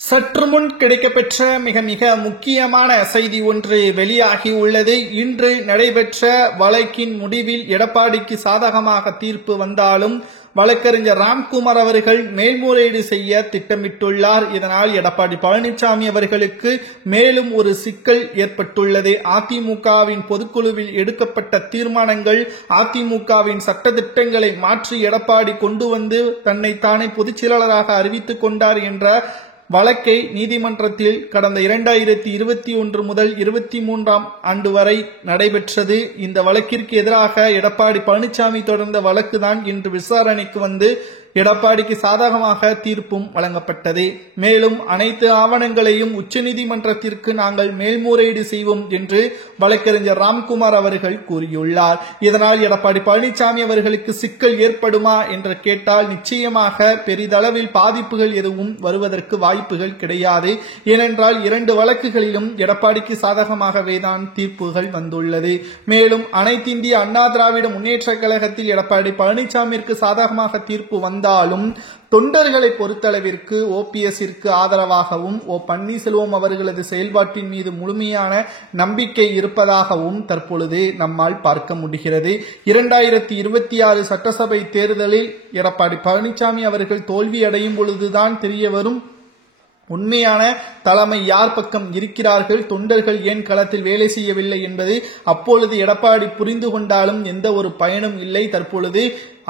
சற்று முன் கிடைக்கப்பெற்ற மிக மிக முக்கியமான செய்தி ஒன்று வெளியாகி உள்ளது. இன்று நடைபெற்ற வழக்கின் முடிவில் எடப்பாடிக்கு சாதகமாக தீர்ப்பு வந்தாலும் வழக்கறிஞர் ராம்குமார் அவர்கள் மேல்முறையீடு செய்ய திட்டமிட்டுள்ளார். இதனால் எடப்பாடி பழனிசாமி அவர்களுக்கு மேலும் ஒரு சிக்கல் ஏற்பட்டுள்ளது. அதிமுகவின் பொதுக்குழுவில் எடுக்கப்பட்ட தீர்மானங்கள், அதிமுகவின் சட்டத்திட்டங்களை மாற்றி எடப்பாடி கொண்டு வந்து தன்னைத்தானே பொதுச் செயலாளராக அறிவித்துக் கொண்டார் என்ற வழக்கை நீதிமன்றத்தில் கடந்த 2021 முதல் 23ஆம் ஆண்டு வரை நடைபெற்றது. இந்த வழக்கிற்கு எதிராக எடப்பாடி பழனிசாமி தொடர்ந்த வழக்குதான் இன்று விசாரணைக்கு வந்து எடப்பாடிக்கு சாதகமாக தீர்ப்பும் வழங்கப்பட்டது. மேலும் அனைத்து ஆவணங்களையும் உச்சநீதிமன்றத்திற்கு நாங்கள் மேல்முறையீடு செய்வோம் என்று வழக்கறிஞர் ராம்குமார் அவர்கள் கூறியுள்ளார். இதனால் எடப்பாடி பழனிசாமி அவர்களுக்கு சிக்கல் ஏற்படுமா என்று கேட்டால் நிச்சயமாக பெரிதளவில் பாதிப்புகள் எதுவும் வருவதற்கு வாய்ப்புகள் கிடையாது. ஏனென்றால் 2 வழக்குகளிலும் எடப்பாடிக்கு சாதகமாகவே தான் தீர்ப்புகள் வந்துள்ளது. மேலும் அனைத்து இந்திய அண்ணா திராவிட முன்னேற்ற கழகத்தில் எடப்பாடி பழனிசாமிற்கு சாதகமாக தீர்ப்பு வந்தாலும் தொண்டர்களை பொறுத்தளவிற்கு ஓபிஎஸ்ஸிற்கு ஆதரவாகவும் பன்னீர்செல்வம் அவர்களது செயல்பாட்டின் மீது முழுமையான நம்பிக்கை இருப்பதாகவும் தற்பொழுது நம்மால் பார்க்க முடிகிறது. 2026 சட்டசபை தேர்தலில் எடப்பாடி பழனிசாமி அவர்கள் தோல்வி அடையும் பொழுதுதான் தெரிய வரும் உண்மையான தலைமை யார் பக்கம் இருக்கிறார்கள், தொண்டர்கள் ஏன் களத்தில் வேலை செய்யவில்லை என்பது அப்பொழுது எடப்பாடி புரிந்து கொண்டாலும் எந்த ஒரு பயனும் இல்லை. தற்பொழுது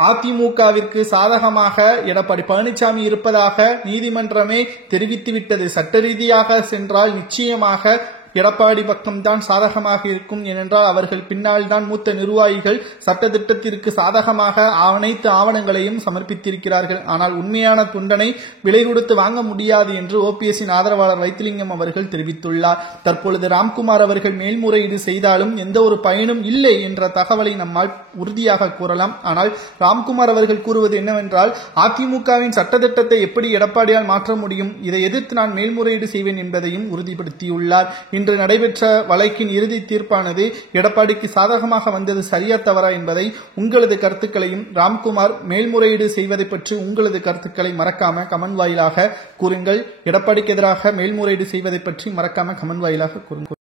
அதிமுகவிற்கு சாதகமாக எடப்பாடி பழனிசாமி இருப்பதாக நீதிமன்றமே தெரிவித்துவிட்டது. சட்ட ரீதியாக சென்றால் நிச்சயமாக எடப்பாடி பக்கம்தான் சாதகமாக இருக்கும். ஏனென்றால் அவர்கள் பின்னால் தான் மூத்த நிர்வாகிகள் சட்டத்திட்டத்திற்கு சாதகமாக அனைத்து ஆவணங்களையும் சமர்ப்பித்திருக்கிறார்கள். ஆனால் உண்மையான தொண்டனை விலை கொடுத்து வாங்க முடியாது என்று ஓபிஎஸ்ஸின் ஆதரவாளர் வைத்திலிங்கம் அவர்கள் தெரிவித்துள்ளார். தற்பொழுது ராம்குமார் அவர்கள் மேல்முறையீடு செய்தாலும் எந்த ஒரு பயனும் இல்லை என்ற தகவலை நம்மால் உறுதியாக கூறலாம். ஆனால் ராம்குமார் அவர்கள் கூறுவது என்னவென்றால், அதிமுகவின் சட்டத்திட்டத்தை எப்படி எடப்பாடியால் மாற்ற முடியும், இதை எதிர்த்து நான் மேல்முறையீடு செய்வேன் என்பதையும் உறுதிப்படுத்தியுள்ளார். இன்று நடைபெற்ற வழக்கின் இறுதி தீர்ப்பானது எடப்பாடிக்கு சாதகமாக வந்தது சரியா தவறா என்பதை உங்களது கருத்துக்களையும், ராம்குமார் மேல்முறையீடு செய்வதை பற்றி உங்களது கருத்துக்களை மறக்காம கமெண்ட் வாயிலாக கூறுங்கள். எடப்பாடிக்கு எதிராக மேல்முறையீடு செய்வதை பற்றி மறக்காம கமெண்ட் வாயிலாக கூறுங்கள்.